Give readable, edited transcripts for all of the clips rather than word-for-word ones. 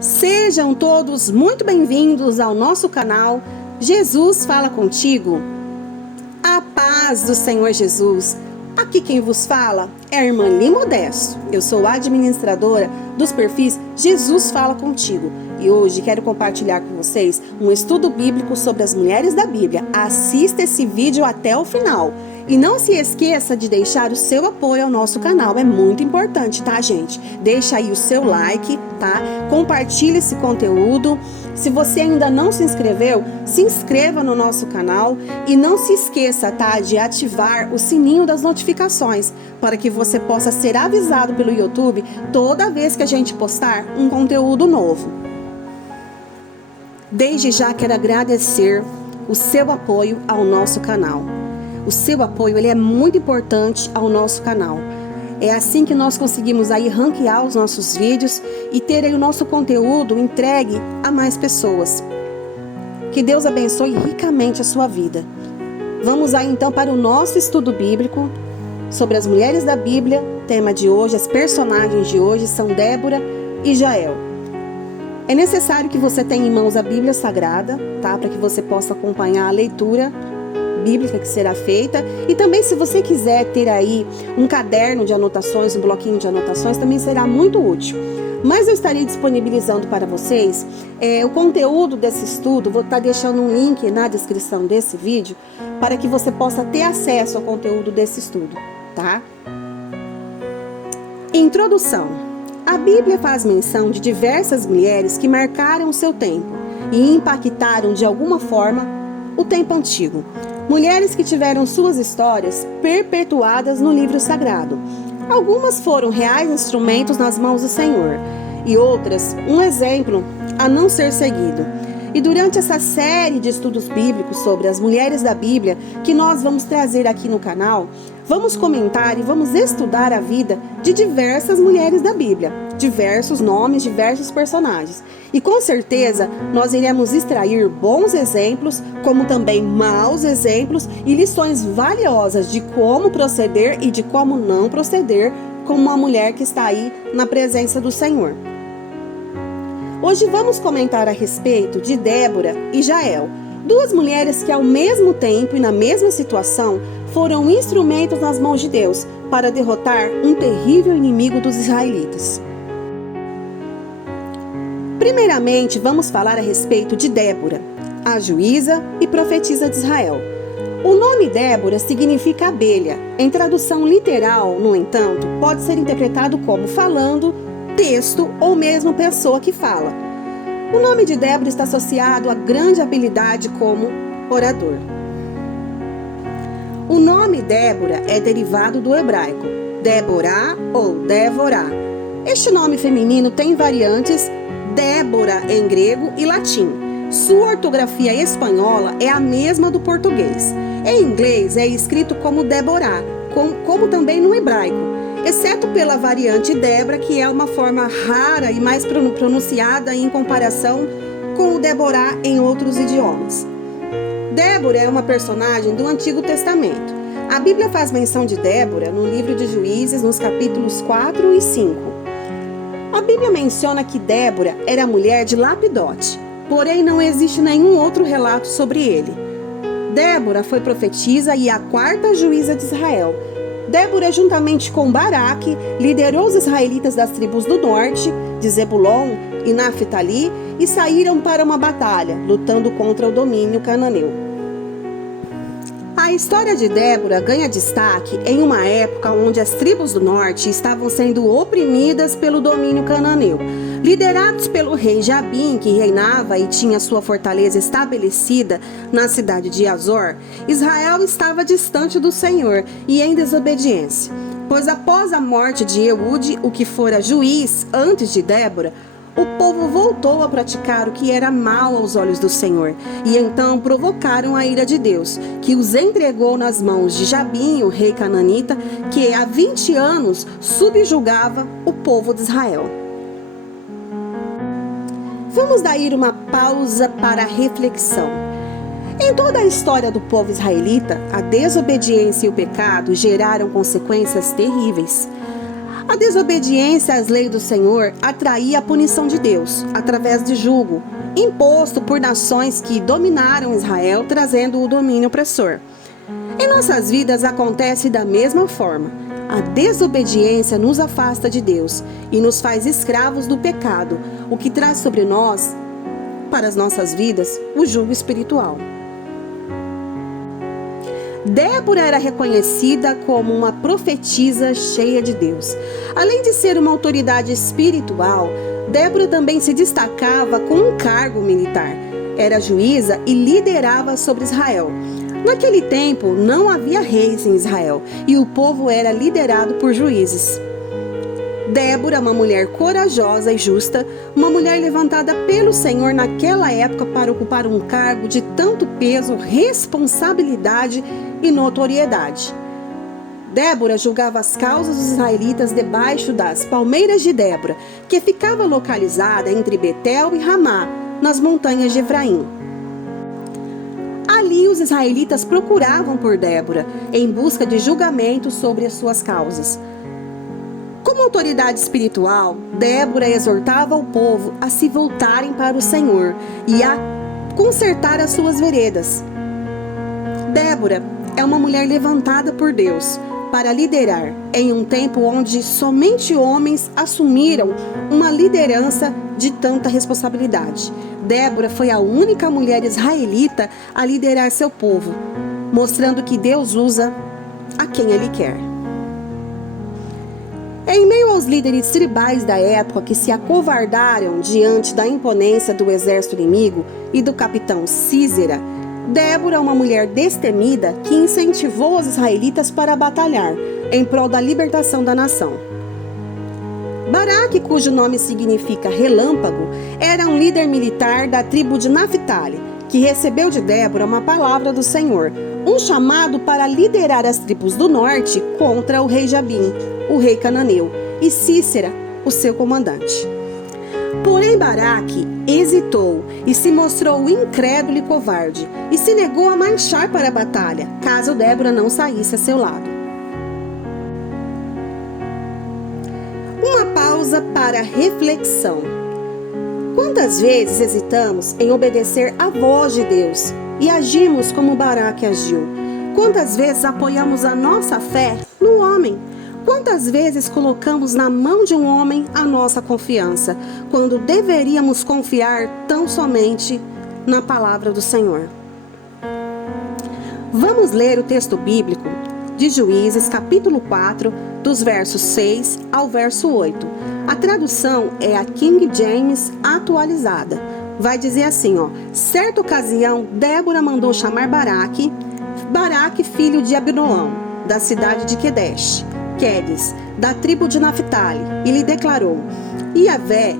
Sejam todos muito bem-vindos ao nosso canal Jesus Fala Contigo. A paz do Senhor Jesus. Aqui quem vos fala é a irmã Li Modesto. Eu sou administradora dos perfis Jesus Fala Contigo. E hoje quero compartilhar com vocês um estudo bíblico sobre as mulheres da Bíblia. Assista esse vídeo até o final. E não se esqueça de deixar o seu apoio ao nosso canal, é muito importante, tá, gente? Deixa aí o seu like, tá? Compartilhe esse conteúdo. Se você ainda não se inscreveu, se inscreva no nosso canal e não se esqueça, tá, de ativar o sininho das notificações para que você possa ser avisado pelo YouTube toda vez que a gente postar um conteúdo novo. Desde já quero agradecer o seu apoio ao nosso canal. O seu apoio ele é muito importante ao nosso canal. É assim que nós conseguimos aí ranquear os nossos vídeos e ter aí o nosso conteúdo entregue a mais pessoas. Que Deus abençoe ricamente a sua vida. Vamos aí então para o nosso estudo bíblico sobre as mulheres da Bíblia. Tema de hoje, as personagens de hoje são Débora e Jael. É necessário que você tenha em mãos a Bíblia Sagrada, tá? Para que você possa acompanhar a leitura bíblica que será feita. E também, se você quiser ter aí um caderno de anotações, um bloquinho de anotações, também será muito útil. Mas eu estarei disponibilizando para vocês o conteúdo desse estudo. Vou estar deixando um link na descrição desse vídeo para que você possa ter acesso ao conteúdo desse estudo, tá? Introdução. A Bíblia faz menção de diversas mulheres que marcaram o seu tempo e impactaram de alguma forma o tempo antigo. Mulheres que tiveram suas histórias perpetuadas no livro sagrado. Algumas foram reais instrumentos nas mãos do Senhor e outras um exemplo a não ser seguido. E durante essa série de estudos bíblicos sobre as mulheres da Bíblia que nós vamos trazer aqui no canal, vamos comentar e vamos estudar a vida de diversas mulheres da Bíblia, diversos nomes, diversos personagens. E com certeza nós iremos extrair bons exemplos, como também maus exemplos e lições valiosas de como proceder e de como não proceder como uma mulher que está aí na presença do Senhor. Hoje vamos comentar a respeito de Débora e Jael, duas mulheres que ao mesmo tempo e na mesma situação foram instrumentos nas mãos de Deus para derrotar um terrível inimigo dos israelitas. Primeiramente, vamos falar a respeito de Débora, a juíza e profetisa de Israel. O nome Débora significa abelha. Em tradução literal, no entanto, pode ser interpretado como falando, texto ou mesmo pessoa que fala. O nome de Débora está associado à grande habilidade como orador. O nome Débora é derivado do hebraico, Débora ou Dévorá. Este nome feminino tem variantes Débora em grego e latim. Sua ortografia espanhola é a mesma do português. Em inglês é escrito como Deborah, como também no hebraico, exceto pela variante Débora, que é uma forma rara e mais pronunciada em comparação com o Deborah em outros idiomas. Débora é uma personagem do Antigo Testamento. A Bíblia faz menção de Débora no livro de Juízes, nos capítulos 4 e 5. A Bíblia menciona que Débora era mulher de Lapidote, porém não existe nenhum outro relato sobre ele. Débora foi profetisa e a quarta juíza de Israel. Débora, juntamente com Baraque, liderou os israelitas das tribos do norte, de Zebulon e Naftali, e saíram para uma batalha, lutando contra o domínio cananeu. A história de Débora ganha destaque em uma época onde as tribos do norte estavam sendo oprimidas pelo domínio cananeu. Liderados pelo rei Jabim, que reinava e tinha sua fortaleza estabelecida na cidade de Azor, Israel estava distante do Senhor e em desobediência. Pois após a morte de Eude, o que fora juiz antes de Débora, o povo voltou a praticar o que era mal aos olhos do Senhor, e então provocaram a ira de Deus, que os entregou nas mãos de Jabim, o rei cananita, que há 20 anos subjugava o povo de Israel. Vamos dar uma pausa para a reflexão. Em toda a história do povo israelita, a desobediência e o pecado geraram consequências terríveis. A desobediência às leis do Senhor atraía a punição de Deus, através de jugo, imposto por nações que dominaram Israel, trazendo o domínio opressor. Em nossas vidas acontece da mesma forma. A desobediência nos afasta de Deus e nos faz escravos do pecado, o que traz sobre nós, para as nossas vidas, o jugo espiritual. Débora era reconhecida como uma profetisa cheia de Deus. Além de ser uma autoridade espiritual, Débora também se destacava com um cargo militar. Era juíza e liderava sobre Israel. Naquele tempo, não havia reis em Israel e o povo era liderado por juízes. Débora, uma mulher corajosa e justa, uma mulher levantada pelo Senhor naquela época para ocupar um cargo de tanto peso, responsabilidade e notoriedade. Débora julgava as causas dos israelitas debaixo das palmeiras de Débora, que ficava localizada entre Betel e Ramá, nas montanhas de Efraim. Ali os israelitas procuravam por Débora, em busca de julgamento sobre as suas causas. Como autoridade espiritual, Débora exortava o povo a se voltarem para o Senhor e a consertar as suas veredas. Débora é uma mulher levantada por Deus para liderar em um tempo onde somente homens assumiram uma liderança de tanta responsabilidade. Débora foi a única mulher israelita a liderar seu povo, mostrando que Deus usa a quem Ele quer. Em meio aos líderes tribais da época que se acovardaram diante da imponência do exército inimigo e do capitão Sísera, Débora, uma mulher destemida, que incentivou os israelitas para batalhar em prol da libertação da nação. Baraque, cujo nome significa relâmpago, era um líder militar da tribo de Naphtali, que recebeu de Débora uma palavra do Senhor, um chamado para liderar as tribos do norte contra o rei Jabim, o rei cananeu, e Sísera, o seu comandante. Porém, Baraque hesitou e se mostrou incrédulo e covarde, e se negou a marchar para a batalha, caso Débora não saísse a seu lado. Uma pausa para reflexão. Quantas vezes hesitamos em obedecer à voz de Deus e agimos como Baraque agiu? Quantas vezes apoiamos a nossa fé no homem? Quantas vezes colocamos na mão de um homem a nossa confiança, quando deveríamos confiar tão somente na palavra do Senhor? Vamos ler o texto bíblico de Juízes, capítulo 4, dos versos 6 ao verso 8. A tradução é a King James atualizada. Vai dizer assim, certa ocasião, Débora mandou chamar Baraque, filho de Abinoão, da cidade de Quedes, da tribo de Naphtali, e lhe declarou: Iavé,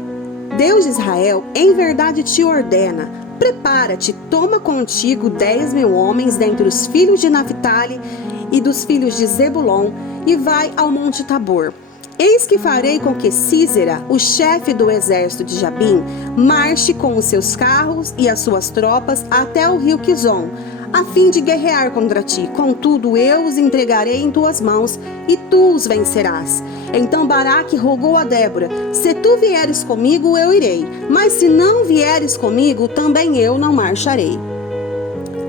Deus de Israel, em verdade te ordena: prepara-te, toma contigo 10.000 homens dentre os filhos de Naphtali e dos filhos de Zebulon, e vai ao monte Tabor. Eis que farei com que Sísera, o chefe do exército de Jabim, marche com os seus carros e as suas tropas até o rio Quizon, a fim de guerrear contra ti. Contudo, eu os entregarei em tuas mãos, e tu os vencerás. Então Baraque rogou a Débora: se tu vieres comigo, eu irei, mas se não vieres comigo, também eu não marcharei.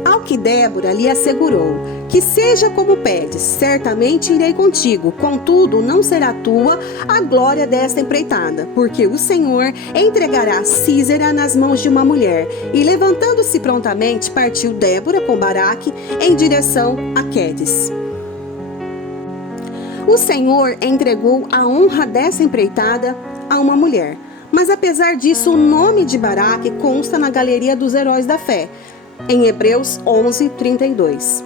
Ao que Débora lhe assegurou: que seja como pedes, certamente irei contigo, contudo não será tua a glória desta empreitada, porque o Senhor entregará Sísera nas mãos de uma mulher. E levantando-se prontamente, partiu Débora com Baraque em direção a Quedes. O Senhor entregou a honra dessa empreitada a uma mulher, mas apesar disso o nome de Baraque consta na galeria dos heróis da fé, em Hebreus 11:32.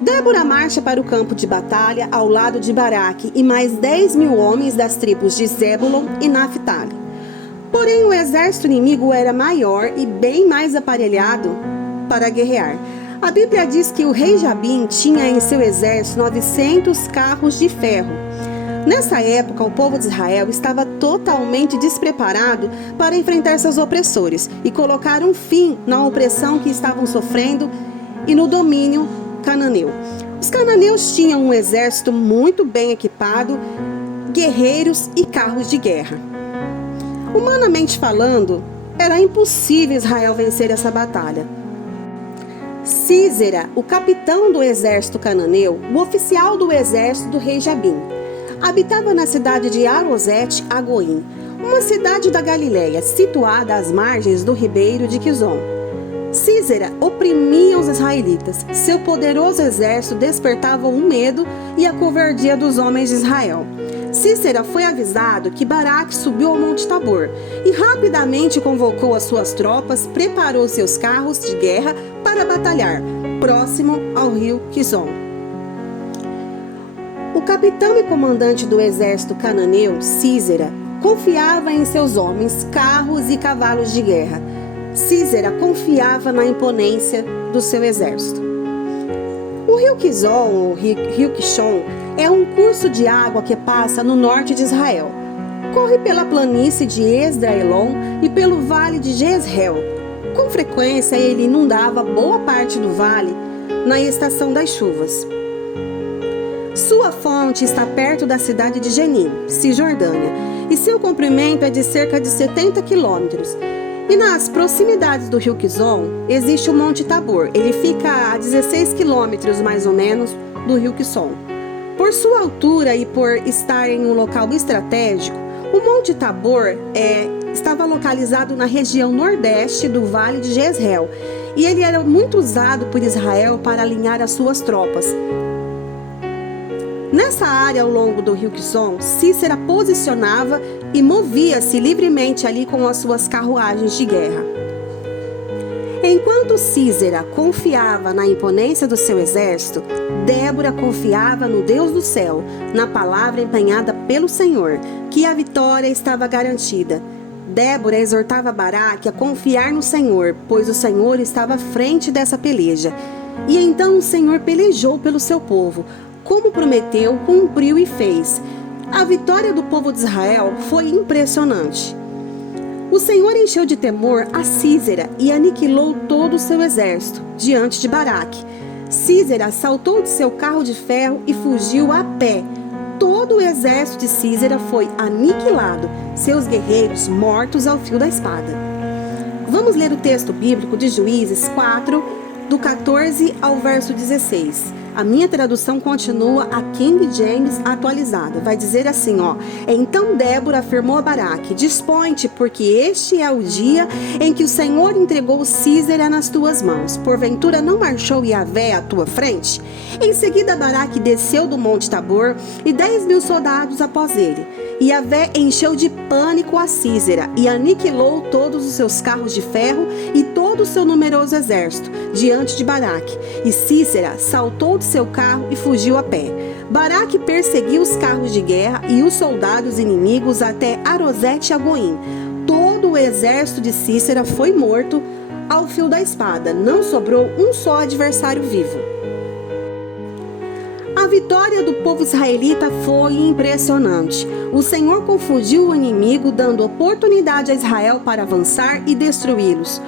Débora marcha para o campo de batalha ao lado de Baraque e mais 10.000 homens das tribos de Zebulon e Naphtali. Porém, o exército inimigo era maior e bem mais aparelhado para guerrear. A Bíblia diz que o rei Jabim tinha em seu exército 900 carros de ferro. Nessa época, o povo de Israel estava totalmente despreparado para enfrentar seus opressores e colocar um fim na opressão que estavam sofrendo e no domínio cananeu. Os cananeus tinham um exército muito bem equipado guerreiros e carros de guerra. Humanamente falando, era impossível Israel vencer essa batalha. Sísera, o capitão do exército cananeu, o oficial do exército do rei Jabim, habitava na cidade de Arosete-Agoim, uma cidade da Galileia, situada às margens do ribeiro de Quizon. Sísera oprimia os israelitas. Seu poderoso exército despertava o medo e a covardia dos homens de Israel. Sísera foi avisado que Baraque subiu ao Monte Tabor e rapidamente convocou as suas tropas, preparou seus carros de guerra para batalhar, próximo ao rio Quizon. O capitão e comandante do exército cananeu, Sísera, confiava em seus homens, carros e cavalos de guerra. Sísera confiava na imponência do seu exército. O rio Quizon, ou rio Quishon, é um curso de água que passa no norte de Israel. Corre pela planície de Esdraelon e pelo vale de Jezreel. Com frequência, ele inundava boa parte do vale na estação das chuvas. Sua fonte está perto da cidade de Jenim, Cisjordânia, e seu comprimento é de cerca de 70 quilômetros. E nas proximidades do rio Quizon existe o Monte Tabor. Ele fica a 16 quilômetros mais ou menos do rio Quizon. Por sua altura e por estar em um local estratégico, o Monte Tabor estava localizado na região nordeste do Vale de Jezreel, e ele era muito usado por Israel para alinhar as suas tropas. Nessa área ao longo do rio Quizon, Sísera posicionava e movia-se livremente ali com as suas carruagens de guerra. Enquanto Sísera confiava na imponência do seu exército, Débora confiava no Deus do céu, na palavra empenhada pelo Senhor, que a vitória estava garantida. Débora exortava Baraque a confiar no Senhor, pois o Senhor estava à frente dessa peleja. E então o Senhor pelejou pelo seu povo, como prometeu, cumpriu e fez. A vitória do povo de Israel foi impressionante. O Senhor encheu de temor a Sísera e aniquilou todo o seu exército diante de Baraque. Sísera saltou de seu carro de ferro e fugiu a pé. Todo o exército de Sísera foi aniquilado, seus guerreiros mortos ao fio da espada. Vamos ler o texto bíblico de Juízes 4, do 14 ao verso 16. A minha tradução continua a King James atualizada. Vai dizer assim, Então Débora afirmou a Baraque: dispõe-te, porque este é o dia em que o Senhor entregou Sísera nas tuas mãos. Porventura não marchou Yahvé à tua frente? Em seguida Baraque desceu do Monte Tabor e 10.000 soldados após ele. Yahvé encheu de pânico a Sísera e aniquilou todos os seus carros de ferro e todo o seu numeroso exército diante de Baraque. E Sísera saltou de seu carro e fugiu a pé. Baraque perseguiu os carros de guerra e os soldados inimigos até Arosete-Agoim. Todo o exército de Sísera foi morto ao fio da espada. Não sobrou um só adversário vivo. A vitória do povo israelita foi impressionante. O Senhor confundiu o inimigo, dando oportunidade a Israel para avançar e destruí-los.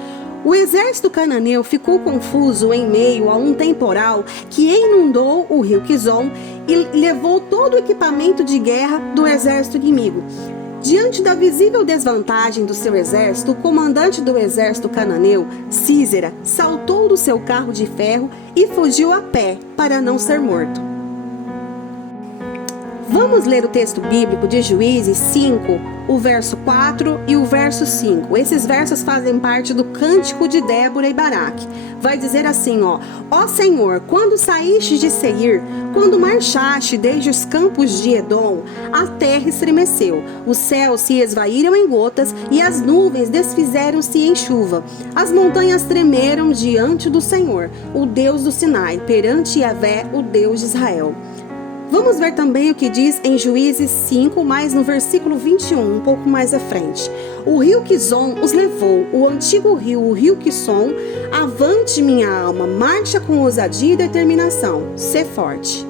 O exército cananeu ficou confuso em meio a um temporal que inundou o rio Quizon e levou todo o equipamento de guerra do exército inimigo. Diante da visível desvantagem do seu exército, o comandante do exército cananeu, Sísera, saltou do seu carro de ferro e fugiu a pé para não ser morto. Vamos ler o texto bíblico de Juízes 5, o verso 4 e o verso 5. Esses versos fazem parte do cântico de Débora e Baraque. Vai dizer assim, Ó Senhor, quando saíste de Seir, quando marchaste desde os campos de Edom, a terra estremeceu, os céus se esvaíram em gotas e as nuvens desfizeram-se em chuva. As montanhas tremeram diante do Senhor, o Deus do Sinai, perante Yahvé, o Deus de Israel. Vamos ver também o que diz em Juízes 5, mais no versículo 21, um pouco mais à frente. O rio Quizon os levou, o antigo rio, o rio Quizon, avante minha alma, marcha com ousadia e determinação, sê forte.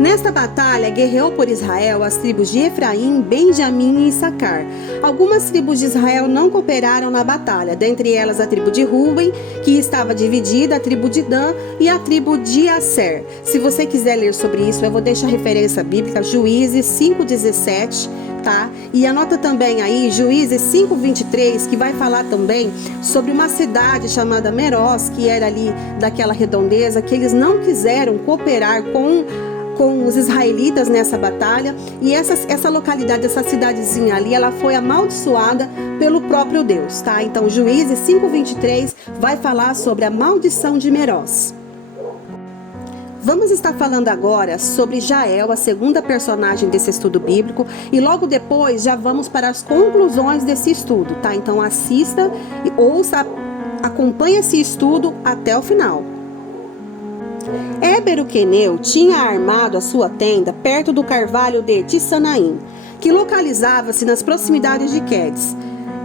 Nesta batalha, guerreou por Israel as tribos de Efraim, Benjamim e Issacar. Algumas tribos de Israel não cooperaram na batalha, dentre elas a tribo de Ruben, que estava dividida, a tribo de Dan e a tribo de Asser. Se você quiser ler sobre isso, eu vou deixar a referência bíblica, Juízes 5:17, tá? E anota também aí Juízes 5:23, que vai falar também sobre uma cidade chamada Meroz, que era ali daquela redondeza, que eles não quiseram cooperar com os israelitas nessa batalha, e essa localidade, essa cidadezinha ali, ela foi amaldiçoada pelo próprio Deus, tá? Então Juízes 5:23 vai falar sobre a maldição de Meroz. Vamos estar falando agora sobre Jael, a segunda personagem desse estudo bíblico, e logo depois já vamos para as conclusões desse estudo, tá? Então assista e ouça, acompanhe esse estudo até o final. Éber o queneu tinha armado a sua tenda perto do carvalho de Tisanaim, que localizava-se nas proximidades de Quedes.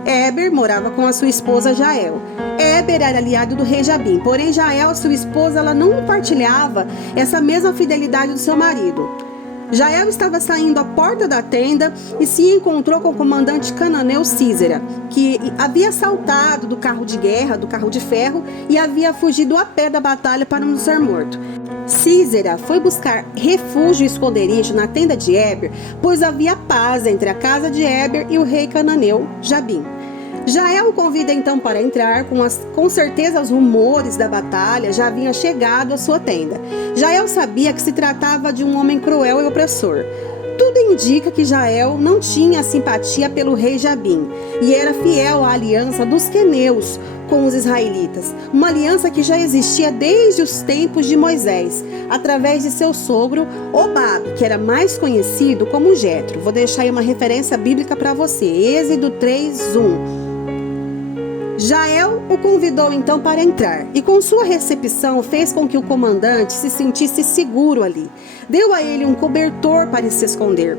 Éber morava com a sua esposa Jael. Éber era aliado do rei Jabim, porém Jael, sua esposa, ela não partilhava essa mesma fidelidade do seu marido. Jael estava saindo à porta da tenda e se encontrou com o comandante cananeu Sísera, que havia saltado do carro de guerra, do carro de ferro, e havia fugido a pé da batalha para não ser morto. Sísera foi buscar refúgio e esconderijo na tenda de Éber, pois havia paz entre a casa de Éber e o rei cananeu Jabim. Jael o convida então para entrar, com certeza os rumores da batalha já haviam chegado à sua tenda. Jael sabia que se tratava de um homem cruel e opressor. Tudo indica que Jael não tinha simpatia pelo rei Jabim e era fiel à aliança dos queneus com os israelitas, uma aliança que já existia desde os tempos de Moisés, através de seu sogro Obabe, que era mais conhecido como Jetro. Vou deixar aí uma referência bíblica para você, Êxodo 3:1. Jael o convidou então para entrar, e com sua recepção fez com que o comandante se sentisse seguro ali. Deu a ele um cobertor para se esconder.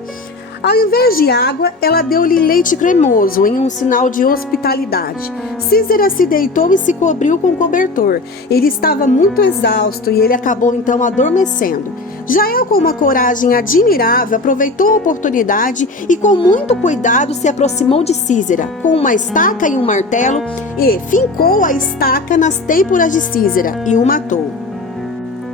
Ao invés de água, ela deu-lhe leite cremoso, em um sinal de hospitalidade. Sísera se deitou e se cobriu com o cobertor. Ele estava muito exausto e ele acabou então adormecendo. Jael, com uma coragem admirável, aproveitou a oportunidade e com muito cuidado se aproximou de Sísera, com uma estaca e um martelo, e fincou a estaca nas têmporas de Sísera e o matou.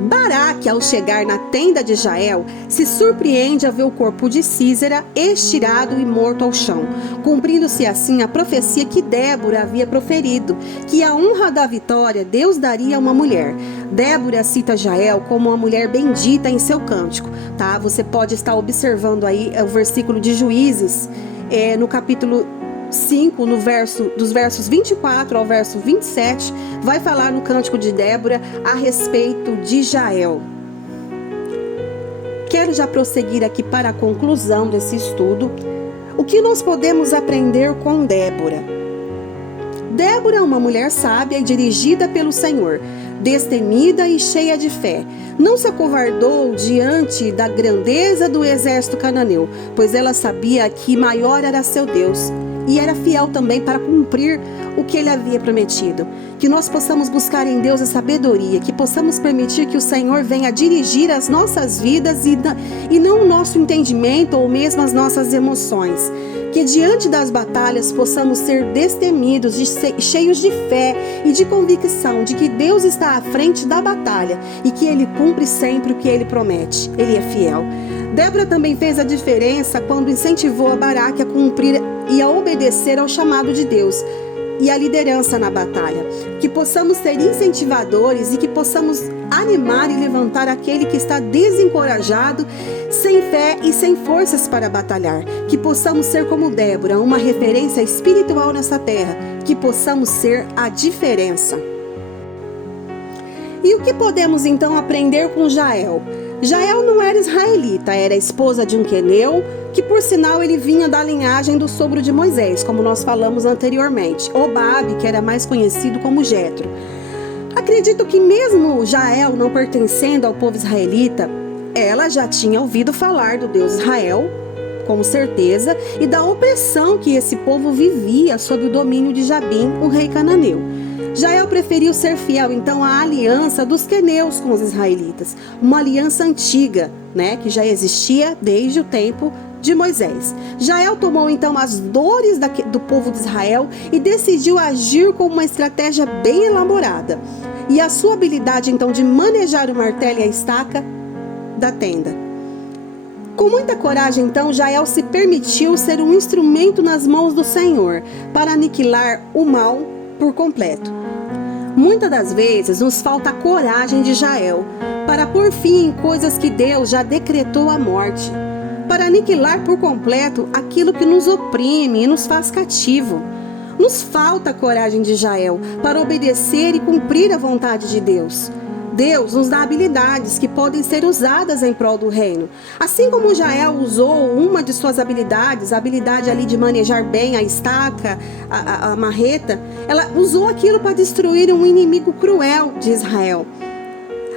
Baraque, ao chegar na tenda de Jael, se surpreende ao ver o corpo de Sísera estirado e morto ao chão, cumprindo-se assim a profecia que Débora havia proferido, que a honra da vitória Deus daria a uma mulher. Débora cita Jael como uma mulher bendita em seu cântico, tá? Você pode estar observando aí o versículo de Juízes, no capítulo 5, dos versos 24 ao verso 27, vai falar no cântico de Débora a respeito de Jael. Quero já prosseguir aqui para a conclusão desse estudo. O que nós podemos aprender com Débora? Débora é uma mulher sábia e dirigida pelo Senhor, destemida e cheia de fé. Não se acovardou diante da grandeza do exército cananeu, pois ela sabia que maior era seu Deus. E era fiel também para cumprir o que ele havia prometido. Que nós possamos buscar em Deus a sabedoria, que possamos permitir que o Senhor venha dirigir as nossas vidas e não o nosso entendimento ou mesmo as nossas emoções. Que diante das batalhas possamos ser destemidos, cheios de fé e de convicção de que Deus está à frente da batalha e que Ele cumpre sempre o que Ele promete. Ele é fiel. Débora também fez a diferença quando incentivou a Baraque a cumprir e a obedecer ao chamado de Deus e a liderança na batalha. Que possamos ser incentivadores e que possamos animar e levantar aquele que está desencorajado, sem fé e sem forças para batalhar. Que possamos ser como Débora, uma referência espiritual nessa terra. Que possamos ser a diferença. E o que podemos então aprender com Jael? Jael não era israelita, era esposa de um queneu, que por sinal ele vinha da linhagem do sogro de Moisés, como nós falamos anteriormente, Obabe, que era mais conhecido como Jetro. Acredito que mesmo Jael não pertencendo ao povo israelita, ela já tinha ouvido falar do Deus Israel, com certeza, e da opressão que esse povo vivia sob o domínio de Jabim, o rei cananeu. Jael preferiu ser fiel então à aliança dos queneus com os israelitas, uma aliança antiga, né, que já existia desde o tempo de Moisés. Jael tomou então as dores do povo de Israel e decidiu agir com uma estratégia bem elaborada. E a sua habilidade então de manejar o martelo e a estaca da tenda. Com muita coragem então, Jael se permitiu ser um instrumento nas mãos do Senhor para aniquilar o mal por completo. Muitas das vezes nos falta a coragem de Jael para pôr fim em coisas que Deus já decretou a morte, para aniquilar por completo aquilo que nos oprime e nos faz cativo. Nos falta a coragem de Jael para obedecer e cumprir a vontade de Deus. Deus nos dá habilidades que podem ser usadas em prol do reino. Assim como Jael usou uma de suas habilidades, a habilidade ali de manejar bem a estaca, a marreta, ela usou aquilo para destruir um inimigo cruel de Israel.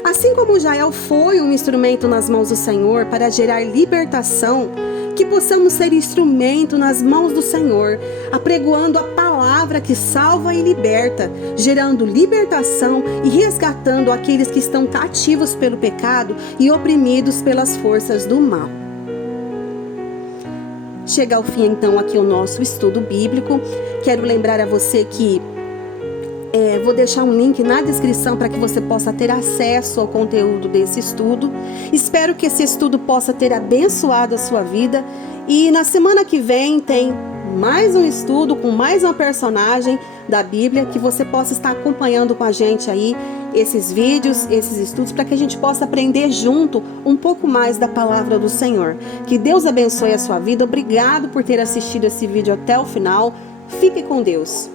Assim como Jael foi um instrumento nas mãos do Senhor para gerar libertação, que possamos ser instrumento nas mãos do Senhor, apregoando a palavra que salva e liberta, gerando libertação e resgatando aqueles que estão cativos pelo pecado e oprimidos pelas forças do mal. Chega ao fim então aqui o nosso estudo bíblico. Quero lembrar a você que vou deixar um link na descrição para que você possa ter acesso ao conteúdo desse estudo. Espero que esse estudo possa ter abençoado a sua vida. E na semana que vem tem mais um estudo com mais uma personagem da Bíblia, que você possa estar acompanhando com a gente aí esses vídeos, esses estudos, para que a gente possa aprender junto um pouco mais da palavra do Senhor. Que Deus abençoe a sua vida. Obrigado por ter assistido esse vídeo até o final. Fique com Deus.